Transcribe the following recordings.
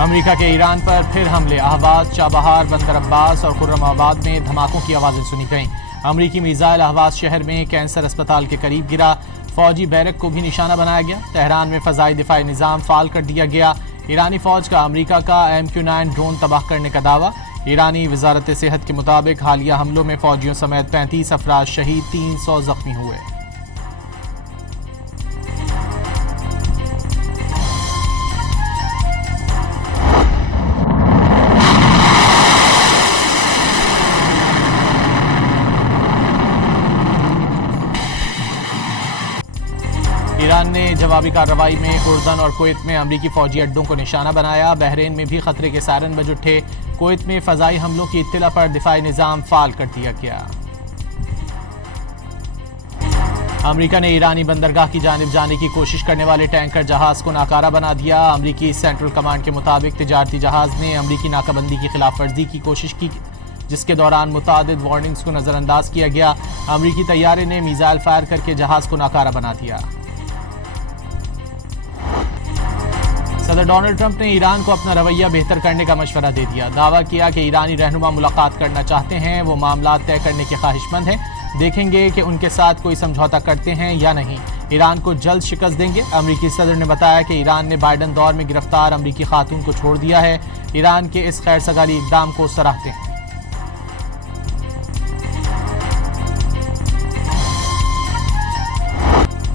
امریکہ کے ایران پر پھر حملے، اہواز، چابہار، بندر عباس اور خرم آباد میں دھماکوں کی آوازیں سنی گئیں۔ امریکی میزائل اہواز شہر میں کینسر اسپتال کے قریب گرا، فوجی بیرک کو بھی نشانہ بنایا گیا۔ تہران میں فضائی دفاعی نظام فعال کر دیا گیا۔ ایرانی فوج کا امریکہ کا MQ-9 ڈرون تباہ کرنے کا دعویٰ۔ ایرانی وزارت صحت کے مطابق حالیہ حملوں میں فوجیوں سمیت 35 افراد شہید، 300 زخمی ہوئے۔ ایران نے جوابی کارروائی میں اردن اور کویت میں امریکی فوجی اڈوں کو نشانہ بنایا۔ بحرین میں بھی خطرے کے سائرن بج اٹھے۔ کویت میں فضائی حملوں کی اطلاع پر دفاعی نظام فعال کر دیا گیا۔ امریکہ نے ایرانی بندرگاہ کی جانب جانے کی کوشش کرنے والے ٹینکر جہاز کو ناکارہ بنا دیا۔ امریکی سینٹرل کمانڈ کے مطابق تجارتی جہاز نے امریکی ناکہ بندی کی خلاف ورزی کی کوشش کی، جس کے دوران متعدد وارننگز کو نظر انداز کیا گیا۔ امریکی طیارے نے میزائل فائر کر کے جہاز کو ناکارہ بنا دیا۔ صدر ڈونلڈ ٹرمپ نے ایران کو اپنا رویہ بہتر کرنے کا مشورہ دے دیا۔ دعویٰ کیا کہ ایرانی رہنما ملاقات کرنا چاہتے ہیں، وہ معاملات طے کرنے کے خواہش مند ہیں، دیکھیں گے کہ ان کے ساتھ کوئی سمجھوتا کرتے ہیں یا نہیں، ایران کو جلد شکست دیں گے۔ امریکی صدر نے بتایا کہ ایران نے بائیڈن دور میں گرفتار امریکی خاتون کو چھوڑ دیا ہے، ایران کے اس خیر سگالی اقدام کو سراہتے ہیں۔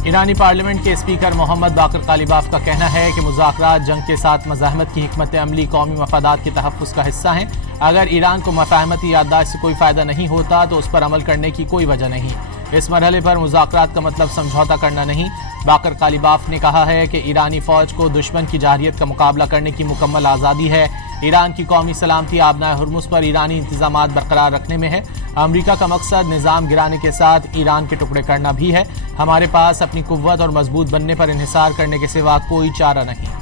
ایرانی پارلیمنٹ کے اسپیکر محمد باقر قالیباف کا کہنا ہے کہ مذاکرات جنگ کے ساتھ مزاحمت کی حکمت عملی قومی مفادات کے تحفظ کا حصہ ہیں۔ اگر ایران کو مفاہمتی یادداشت سے کوئی فائدہ نہیں ہوتا تو اس پر عمل کرنے کی کوئی وجہ نہیں۔ اس مرحلے پر مذاکرات کا مطلب سمجھوتا کرنا نہیں۔ باقر قالیباف نے کہا ہے کہ ایرانی فوج کو دشمن کی جارحیت کا مقابلہ کرنے کی مکمل آزادی ہے۔ ایران کی قومی سلامتی آبنائے ہرمز پر ایرانی انتظامات برقرار رکھنے میں ہے۔ امریکہ کا مقصد نظام گرانے کے ساتھ ایران کے ٹکڑے کرنا بھی ہے۔ ہمارے پاس اپنی قوت اور مضبوط بننے پر انحصار کرنے کے سوا کوئی چارہ نہیں۔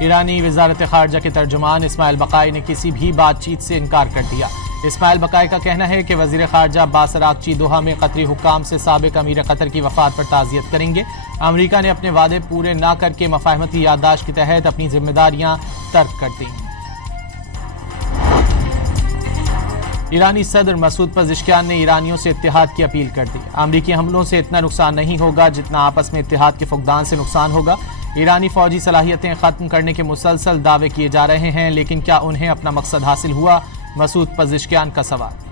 ایرانی وزارت خارجہ کے ترجمان اسماعیل بقائی نے کسی بھی بات چیت سے انکار کر دیا۔ اسماعیل بقائی کا کہنا ہے کہ وزیر خارجہ عباس عراقچی دوحہ میں قطری حکام سے سابق امیر قطر کی وفات پر تعزیت کریں گے۔ امریکہ نے اپنے وعدے پورے نہ کر کے مفاہمتی یادداشت کے تحت اپنی ذمہ داریاں ترک کر دیں۔ ایرانی صدر مسعود پزشکیان نے ایرانیوں سے اتحاد کی اپیل کر دی۔ امریکی حملوں سے اتنا نقصان نہیں ہوگا جتنا آپس میں اتحاد کے فقدان سے نقصان ہوگا۔ ایرانی فوجی صلاحیتیں ختم کرنے کے مسلسل دعوے کیے جا رہے ہیں، لیکن کیا انہیں اپنا مقصد حاصل ہوا؟ مسعود پزشکیان کا سوال۔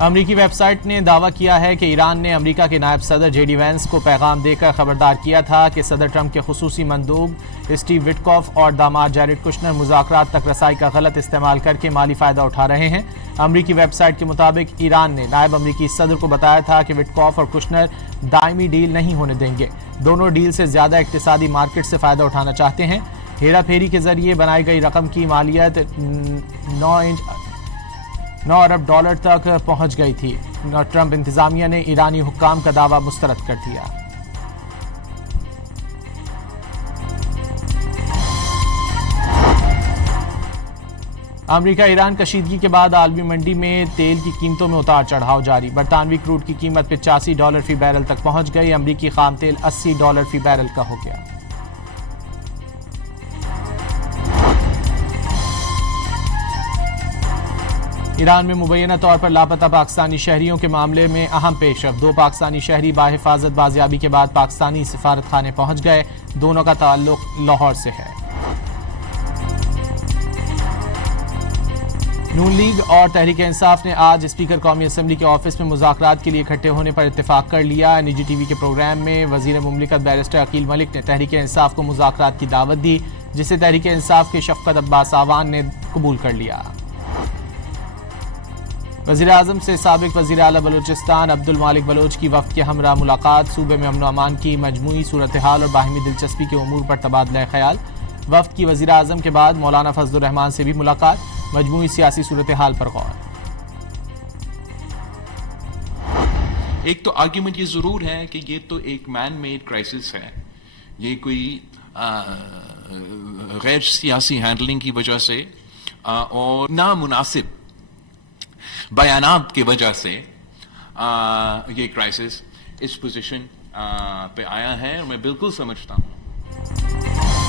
امریکی ویب سائٹ نے دعویٰ کیا ہے کہ ایران نے امریکہ کے نائب صدر JD وینس کو پیغام دے کر خبردار کیا تھا کہ صدر ٹرمپ کے خصوصی مندوب اسٹیو وٹکوف اور داماد جیریڈ کشنر مذاکرات تک رسائی کا غلط استعمال کر کے مالی فائدہ اٹھا رہے ہیں۔ امریکی ویب سائٹ کے مطابق ایران نے نائب امریکی صدر کو بتایا تھا کہ وٹکوف اور کشنر دائمی ڈیل نہیں ہونے دیں گے، دونوں ڈیل سے زیادہ اقتصادی مارکیٹ سے فائدہ اٹھانا چاہتے ہیں۔ ہیرا پھیری کے ذریعے بنائی گئی رقم کی مالیت 9 ارب ڈالر تک پہنچ گئی تھی۔ ٹرمپ انتظامیہ نے ایرانی حکام کا دعویٰ مسترد کر دیا۔ امریکہ ایران کشیدگی کے بعد عالمی منڈی میں تیل کی قیمتوں میں اتار چڑھاؤ جاری۔ برطانوی کروڈ کی قیمت $85 فی بیرل تک پہنچ گئی۔ امریکی خام تیل $80 فی بیرل کا ہو گیا۔ ایران میں مبینہ طور پر لاپتہ پاکستانی شہریوں کے معاملے میں اہم پیش رفت۔ 2 پاکستانی شہری باحفاظت بازیابی کے بعد پاکستانی سفارت خانے پہنچ گئے۔ دونوں کا تعلق لاہور سے ہے۔ نون لیگ اور تحریک انصاف نے آج اسپیکر قومی اسمبلی کے آفس میں مذاکرات کے لیے اکٹھے ہونے پر اتفاق کر لیا۔ نجی ٹی وی کے پروگرام میں وزیر مملکت بیرسٹر عقیل ملک نے تحریک انصاف کو مذاکرات کی دعوت دی، جسے تحریک انصاف کے شفقت عباس آوان نے قبول کر لیا۔ وزیر اعظم سے سابق وزیر اعلیٰ بلوچستان عبد المالک بلوچ کی وفد کے ہمراہ ملاقات۔ صوبے میں امن و امان کی مجموعی صورتحال اور باہمی دلچسپی کے امور پر تبادلہ خیال۔ وفد کی وزیر اعظم کے بعد مولانا فضل الرحمان سے بھی ملاقات، مجموعی سیاسی صورتحال پر غور۔ ایک تو آرگیومنٹ یہ ضرور ہے کہ یہ تو ایک مین میڈ کرائسس ہے، یہ کوئی غیر سیاسی ہینڈلنگ کی وجہ سے اور نامناسب بیانات کی وجہ سے یہ کرائسس اس پوزیشن پہ آیا ہے، اور میں بالکل سمجھتا ہوں۔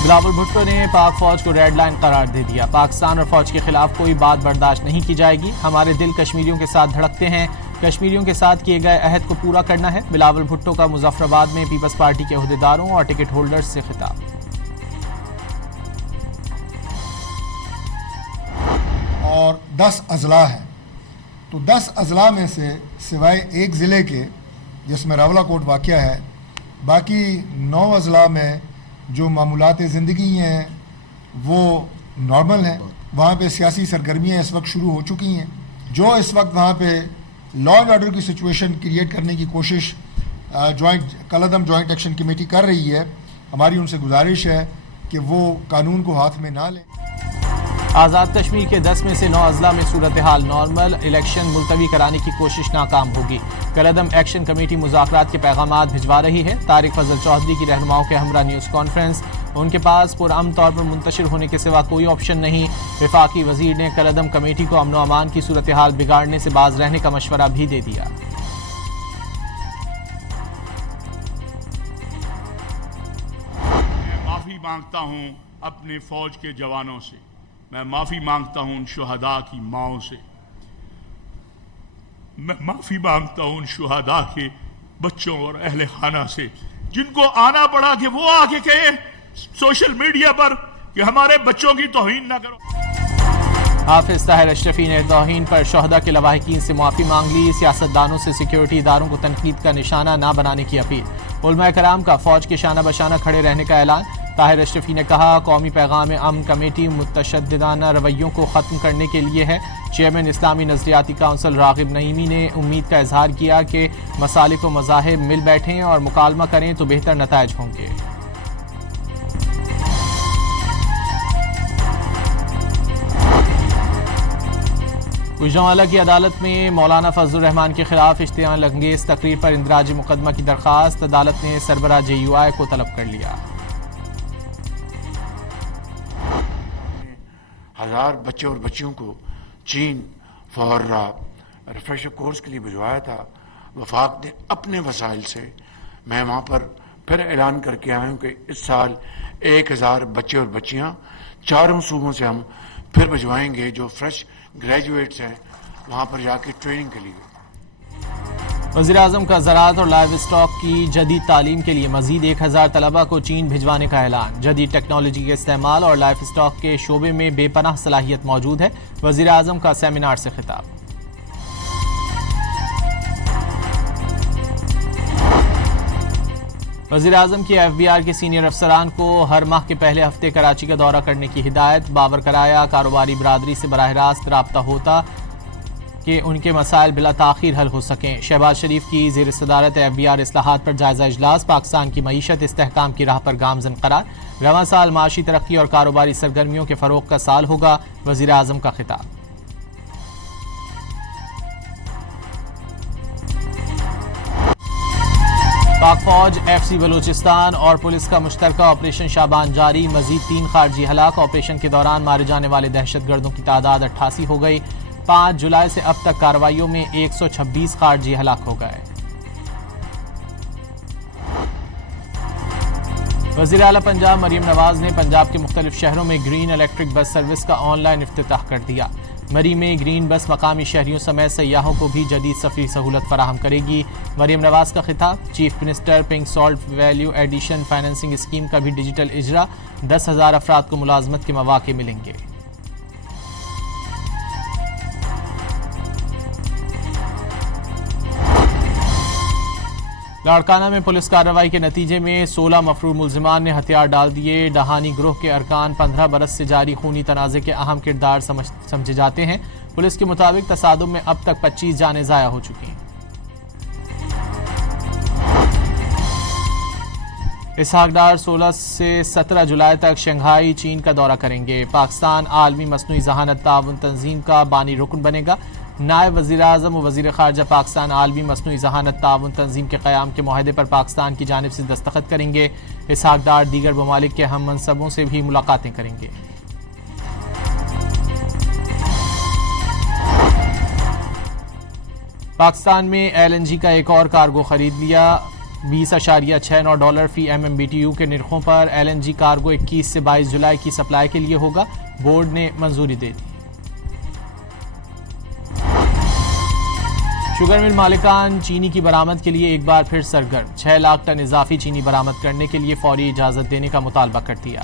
بلاول بھٹو نے پاک فوج کو ریڈ لائن قرار دے دیا۔ پاکستان اور فوج کے خلاف کوئی بات برداشت نہیں کی جائے گی، ہمارے دل کشمیریوں کے ساتھ دھڑکتے ہیں، کشمیریوں کے ساتھ کیے گئے عہد کو پورا کرنا ہے۔ بلاول بھٹو کا مظفر آباد میں پیپلز پارٹی کے عہدیداروں اور ٹکٹ ہولڈرز سے خطاب۔ اور 10 اضلاع ہیں، تو 10 اضلاع میں سے سوائے ایک ضلع کے جس میں راولہ کوٹ واقع ہے، باقی 9 اضلاع میں جو معمولات زندگی ہیں وہ نارمل ہیں۔ وہاں پہ سیاسی سرگرمیاں اس وقت شروع ہو چکی ہیں۔ جو اس وقت وہاں پہ لا اینڈ آرڈر کی سچویشن کریٹ کرنے کی کوشش کالعدم جوائنٹ ایکشن کمیٹی کر رہی ہے، ہماری ان سے گزارش ہے کہ وہ قانون کو ہاتھ میں نہ لیں۔ آزاد کشمیر کے 10 میں سے 9 اضلاع میں صورتحال نارمل، الیکشن ملتوی کرانے کی کوشش ناکام ہوگی۔ کالعدم ایکشن کمیٹی مذاکرات کے پیغامات بھجوا رہی ہے۔ طارق فضل چودھری کی رہنماؤں کے ہمراہ نیوز کانفرنس، ان کے پاس پرامن طور پر منتشر ہونے کے سوا کوئی آپشن نہیں۔ وفاقی وزیر نے کالعدم کمیٹی کو امن و امان کی صورتحال بگاڑنے سے باز رہنے کا مشورہ بھی دے دیا۔ میں معافی مانگتا ہوں اپنے فوج کے جوانوں سے، میں معافی مانگتا ہوں ان شہداء کی ماؤں سے، میں معافی مانگتا ہوں ان شہداء کے بچوں اور اہل خانہ سے جن کو آنا پڑا کہ وہ آگے کہیں سوشل میڈیا پر کہ ہمارے بچوں کی توہین نہ کرو۔ حافظ طاہر اشرفی نے توہین پر شہداء کے لواحقین سے معافی مانگ لی۔ سیاستدانوں سے سیکیورٹی اداروں کو تنقید کا نشانہ نہ بنانے کی اپیل۔ علماء کرام کا فوج کے شانہ بشانہ کھڑے رہنے کا اعلان۔ طاہر اشرفی نے کہا قومی پیغام امن کمیٹی متشددانہ رویوں کو ختم کرنے کے لیے ہے۔ چیئرمین اسلامی نظریاتی کونسل راغب نعیمی نے امید کا اظہار کیا کہ مسالک و مذاہب مل بیٹھیں اور مکالمہ کریں تو بہتر نتائج ہوں گے۔ گوجرانوالہ کی عدالت میں مولانا فضل الرحمان کے خلاف اشتعال انگیز تقریر پر اندراج مقدمہ کی درخواست، عدالت نے سربراہ JUI کو طلب کر لیا۔ 1000 بچے اور بچیوں کو چین فار ریفریشر کورس کے لیے بھجوایا تھا۔ وفاق نے اپنے وسائل سے، میں وہاں پر پھر اعلان کر کے آیا ہوں کہ اس سال 1000 بچے اور بچیاں 4 صوبوں سے ہم پھر بھجوائیں گے جو فریش گریجویٹس ہیں وہاں پر جا کے ٹریننگ کے لیے۔ وزیراعظم کا زراعت اور لائیو اسٹاک کی جدید تعلیم کے لیے مزید 1000 طلبہ کو چین بھجوانے کا اعلان۔ جدید ٹیکنالوجی کے استعمال اور لائیو اسٹاک کے شعبے میں بے پناہ صلاحیت موجود ہے۔ وزیراعظم کا سیمینار سے خطاب۔ وزیراعظم کی FBR کے سینئر افسران کو ہر ماہ کے پہلے ہفتے کراچی کا دورہ کرنے کی ہدایت۔ باور کرایا کاروباری برادری سے براہ راست رابطہ ہوتا کہ ان کے مسائل بلا تاخیر حل ہو سکیں۔ شہباز شریف کی زیر صدارت FBR اصلاحات پر جائزہ اجلاس، پاکستان کی معیشت استحکام کی راہ پر گامزن قرار۔ رواں سال معاشی ترقی اور کاروباری سرگرمیوں کے فروغ کا سال ہوگا، وزیراعظم کا خطاب۔ پاک فوج FC بلوچستان اور پولیس کا مشترکہ آپریشن شابان جاری، مزید 3 خارجی ہلاک۔ آپریشن کے دوران مارے جانے والے دہشت گردوں کی تعداد 88 ہو گئی۔ 5 جولائی سے اب تک کارروائیوں میں 126 خارجی ہلاک ہو گئے۔ وزیر اعلیٰ پنجاب مریم نواز نے پنجاب کے مختلف شہروں میں گرین الیکٹرک بس سروس کا آن لائن افتتاح کر دیا۔ مری میں گرین بس مقامی شہریوں سمیت سیاحوں کو بھی جدید سفری سہولت فراہم کرے گی۔ مریم نواز کا خطاب، chief minister pink salt value addition financing scheme کا بھی ڈیجیٹل اجرا، 10,000 افراد کو ملازمت کے مواقع ملیں گے۔ لاڑکانہ میں پولیس کارروائی کے نتیجے میں 16 مفرور ملزمان نے ہتھیار ڈال دیے۔ ڈہانی گروہ کے ارکان 15 برس سے جاری خونی تنازع کے اہم کردار سمجھے جاتے ہیں۔ پولیس کے مطابق تصادم میں اب تک 25 جانیں ضائع ہو چکی ہیں۔ اسحاق ڈار 16 سے 17 جولائی تک شنگھائی چین کا دورہ کریں گے۔ پاکستان عالمی مصنوعی ذہانت تعاون تنظیم کا بانی رکن بنے گا۔ نائب وزیر اعظم و وزیر خارجہ پاکستان عالمی مصنوعی ذہانت تعاون تنظیم کے قیام کے معاہدے پر پاکستان کی جانب سے دستخط کریں گے. اسحاق ڈار دیگر ممالک کے اہم منصبوں سے بھی ملاقاتیں کریں گے. پاکستان میں ایل این جی کا ایک اور کارگو خرید لیا. $20.69 فی MMBTU کے نرخوں پر ایل این جی کارگو 21 سے 22 جولائی کی سپلائی کے لیے ہوگا. بورڈ نے منظوری دے دی. شوگر مل مالکان چینی کی برآمد کے لیے ایک بار پھر سرگرم. 6 لاکھ ٹن اضافی چینی برآمد کرنے کے لیے فوری اجازت دینے کا مطالبہ کر دیا.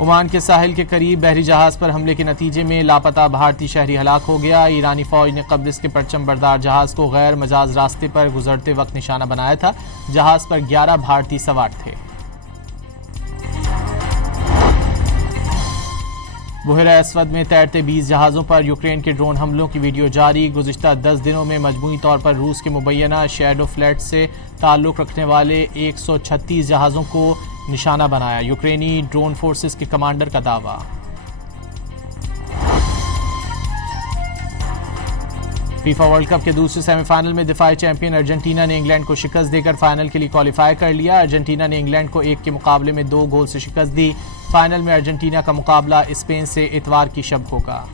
عمان کے ساحل کے قریب بحری جہاز پر حملے کے نتیجے میں لاپتہ بھارتی شہری ہلاک ہو گیا. ایرانی فوج نے قبرص کے پرچم بردار جہاز کو غیر مجاز راستے پر گزرتے وقت نشانہ بنایا تھا. جہاز پر 11 بھارتی سوار تھے. بحیرہ اسود میں تیرتے 20 جہازوں پر یوکرین کے ڈرون حملوں کی ویڈیو جاری. گزشتہ 10 دنوں میں مجموعی طور پر روس کے مبینہ شیڈو فلیٹ سے تعلق رکھنے والے 136 جہازوں کو نشانہ بنایا. یوکرینی ڈرون فورسز کے کمانڈر کا دعویٰ. فیفا ورلڈ کپ کے دوسرے سیمی فائنل میں دفاعی چیمپئن ارجنٹینا نے انگلینڈ کو شکست دے کر فائنل کے لیے کوالیفائی کر لیا. ارجنٹینا نے انگلینڈ کو 1 کے مقابلے میں 2 گول سے شکست دی. فائنل میں ارجنٹینا کا مقابلہ اسپین سے اتوار کی شب ہوگا.